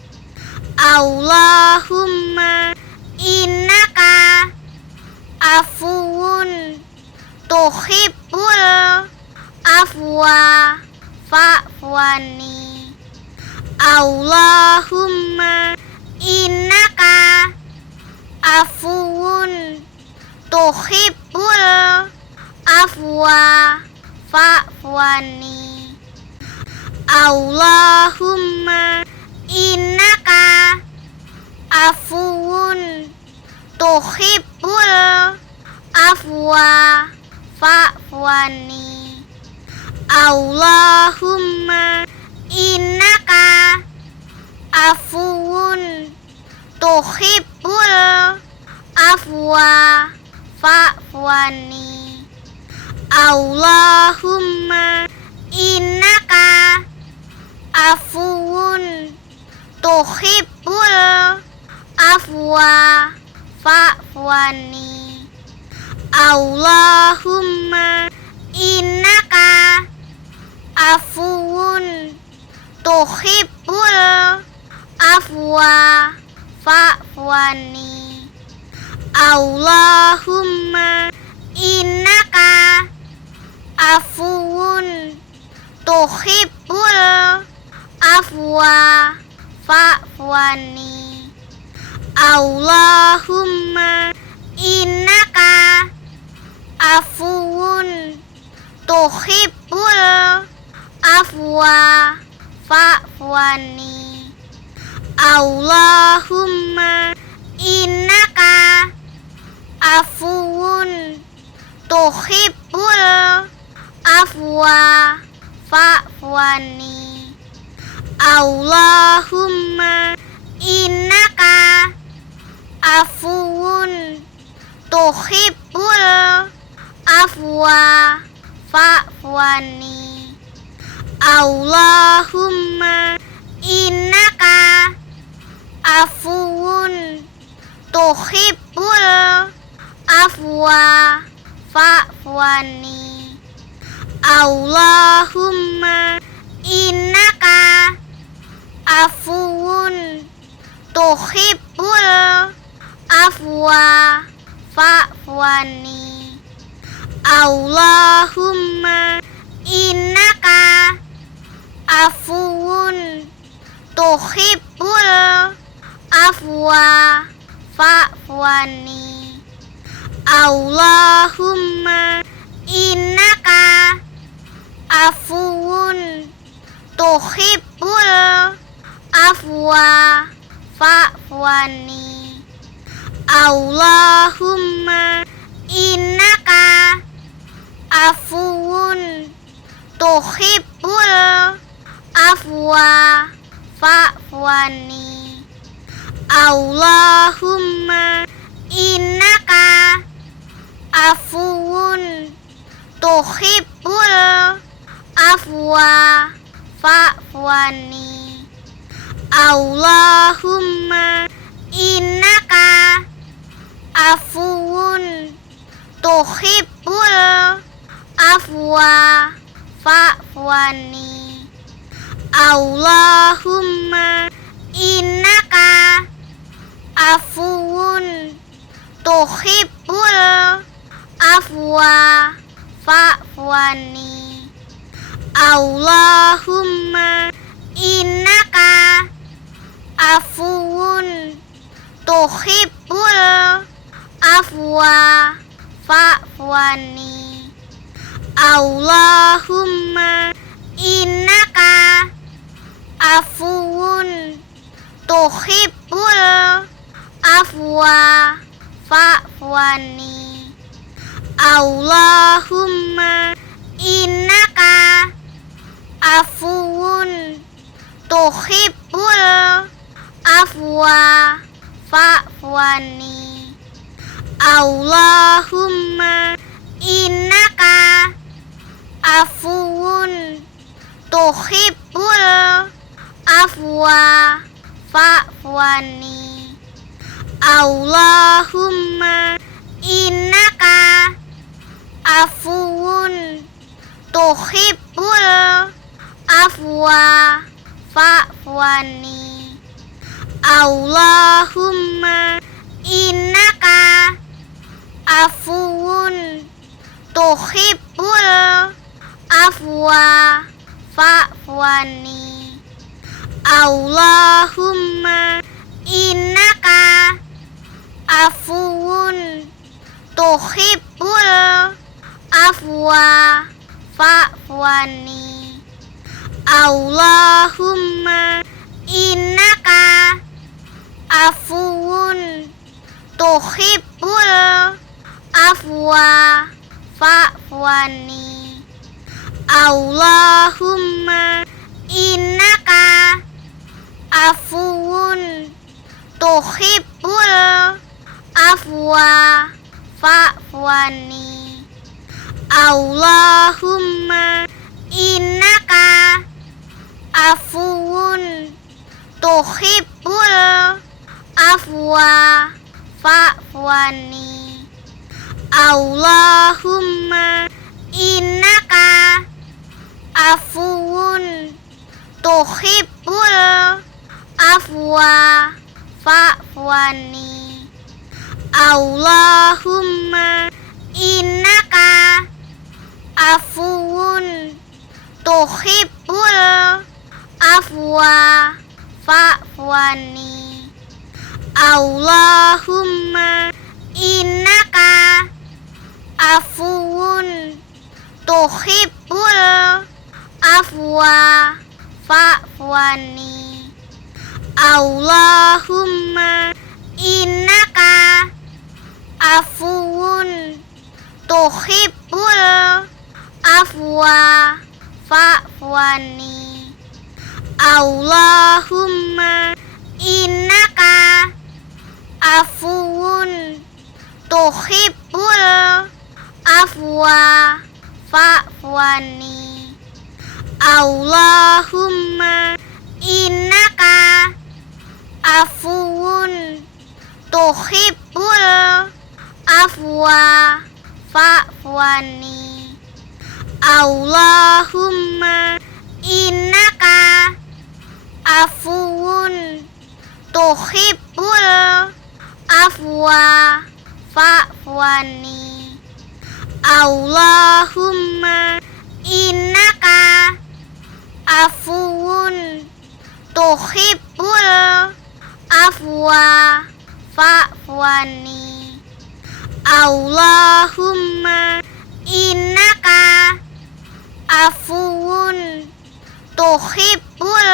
Allahumma innaka afuwun tuhibbul afwa fa'fu anni. Allahumma innaka afuwun tuhibbul afwa fa'fu anni. Allahumma innaka afuwun tuhibbul afwa fa'fu anni. Allahumma innaka afuwun tuhibbul afwa fa'fu anni. Allahumma innaka afuwun tuhibbul afwa fa'fu anni. Allahumma innaka afuwun tuhibbul afwa fa'fu anni. Allahumma innaka afuwun tuhibbul afwa fa'fu anni. Allahumma innaka afuwun tuhibbul afwa fa'fu anni. Allahumma innaka afuwun tuhibbul afwa fa'fu anni. Allahumma innaka afuwun tuhibbul afwa fa'fu anni. Allahumma innaka afuwun tuhibbul afwa fa'fu Allahumma innaka afuwun tuhibbul afwa fa'fu anni. Allahumma innaka afuwun tuhibbul afwa fa'fu anni. Allahumma innaka afuwun tuhibbul afwa fa'fu anni. Allahumma innaka afuwun tuhibbul afwa fa'fu anni. Allahumma innaka afuwun tuhibbul afwa fa'fu anni. Allahumma innaka afuwun tuhibbul afwa fa'fu anni. Allahumma innaka afuwun tuhibbul afwa fa'fu anni. Allahumma innaka afuwun tuhibbul afwa fa'fu anni. Allahumma innaka afuwun tuhibbul afwa fa'fu anni. Allahumma innaka afuwun tuhibbul afwa fa'fu anni. Allahumma innaka afuwun tuhibbul afwa fa'fu anni. Allahumma innaka afuwun tuhibbul afwa fa'fu anni. Allahumma innaka afuwun tuhibbul afwa fa'fu anni. Allahumma innaka afuwun tuhibbul afwa fa'fu anni. Allahumma innaka afuwun tuhibbul afwa fa'fu anni. Allahumma innaka afuwun tuhibbul afwa fa'fu anni. Allahumma innaka afuwun tuhibbul afwa fa'fu anni. Allahumma innaka afuwun tuhibbul afwa fa'fu anni. Allahumma innaka afuwun tuhibbul afwa fa'fu anni. Allahumma innaka afuwun tuhibbul afwa fa'fu anni. Allahumma innaka afuwun tuhibbul afwa fa'fu anni. Allahumma innaka afuwun tuhibbul afwa fa'fu anni. Allahumma innaka afuwun tuhibbul afwa fa'fu anni. Allahumma innaka afuwun tuhibbul afwa fa'fu anni. Allahumma innaka afuwun tuhibbul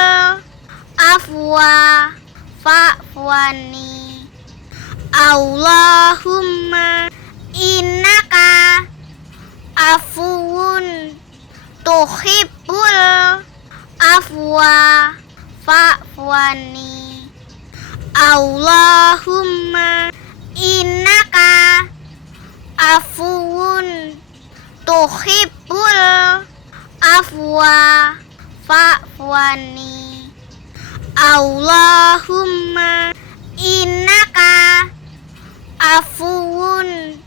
afwa fa'fu anni. Allahumma innaka afuwun tuhibbul afwa fa'fu anni. Allahumma innaka afuwun tuhibbul afwa fa'fu anni. Allahumma innaka afuwun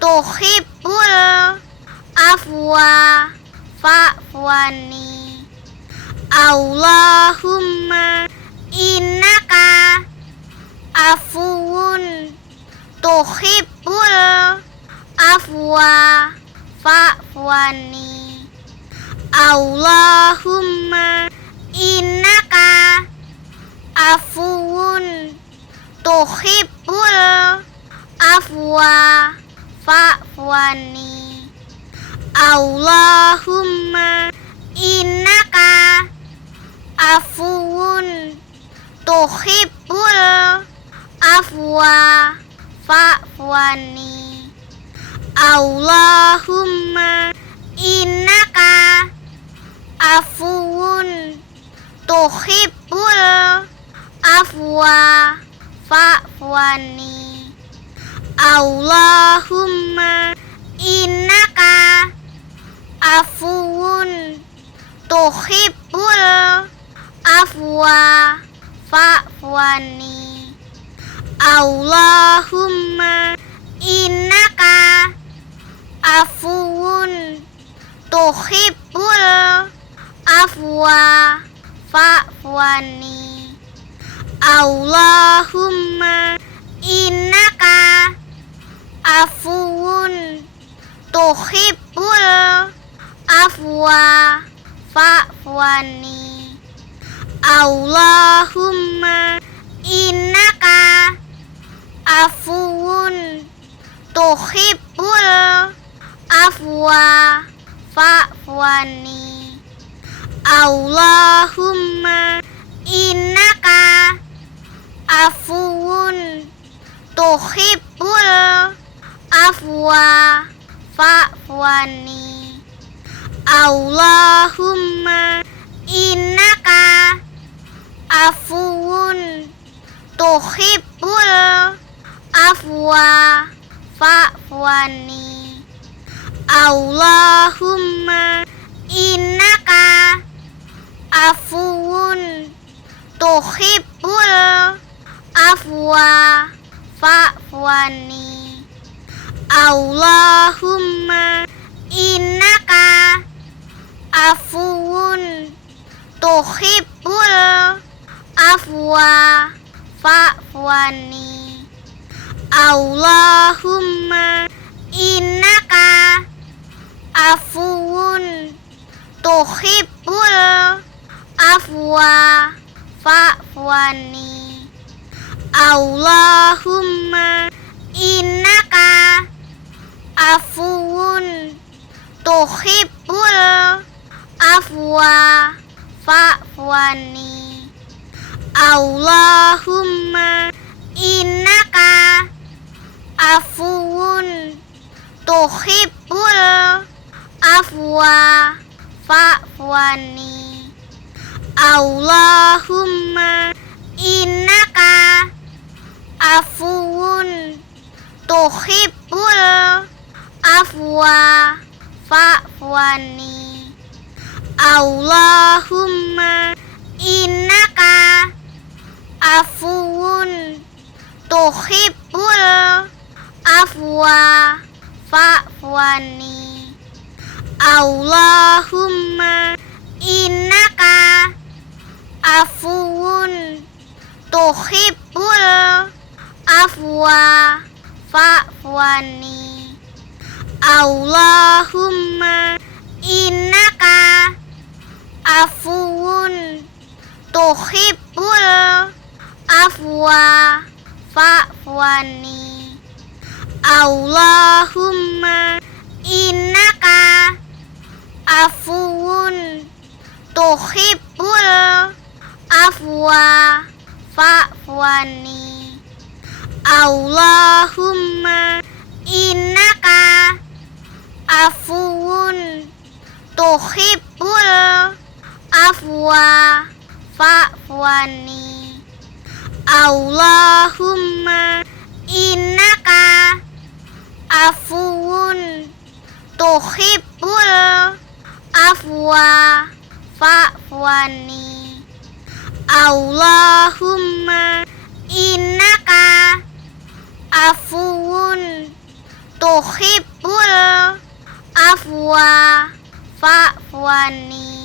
tuhibbul afwa fa'fu anni. Allahumma innaka afuwun tuhibbul afwa fa'fu anni. Allahumma innaka afuwun tuhibbul afwa fa'fu anni. Allahumma innaka afuwun tuhibbul afwa fa'fu anni. Allahumma innaka afuwun tuhibbul afwa fa'fu anni. Allahumma innaka afuwun tuhibbul afwa fa'fu anni. Allahumma innaka afuwun tuhibbul afwa fa'fu anni. Allahumma innaka afuwun tuhibbul afwa fa'fu anni. Allahumma innaka afuwun tuhibbul afwa fa'fu anni. Allahumma innaka afuwun tuhibbul afwa fa'fu anni. Allahumma innaka afuwun tuhibbul afwa fa'fu anni. Allahumma innaka afuwun tuhibbul afwa fa'fu anni. Allahumma innaka afuwun tuhibbul afwa fa'fu anni. Allahumma innaka afuwun tuhibbul afwa fa'fu anni. Allahumma innaka afuwun tuhibbul afwa fa'fu anni. Allahumma innaka afuwun tuhibbul afwa fa'fu anni. Allahumma innaka afuwun tuhibbul afwa fa'fu anni. Allahumma innaka afuwun tuhibbul afwa fa'fu anni. Allahumma innaka afuwun tuhibbul afwa fa'fu anni. Allahumma innaka afuwun tuhibbul afwa fa'fu anni. Allahumma innaka afuwun tuhibbul afwa fa'fu anni. Allahumma innaka afuwun tuhibbul afwa fa'fu anni. Allahumma innaka afuwun tuhibbul afwa fa'fu anni. Allahumma innaka afuwun tuhibbul afwa fa'fu anni.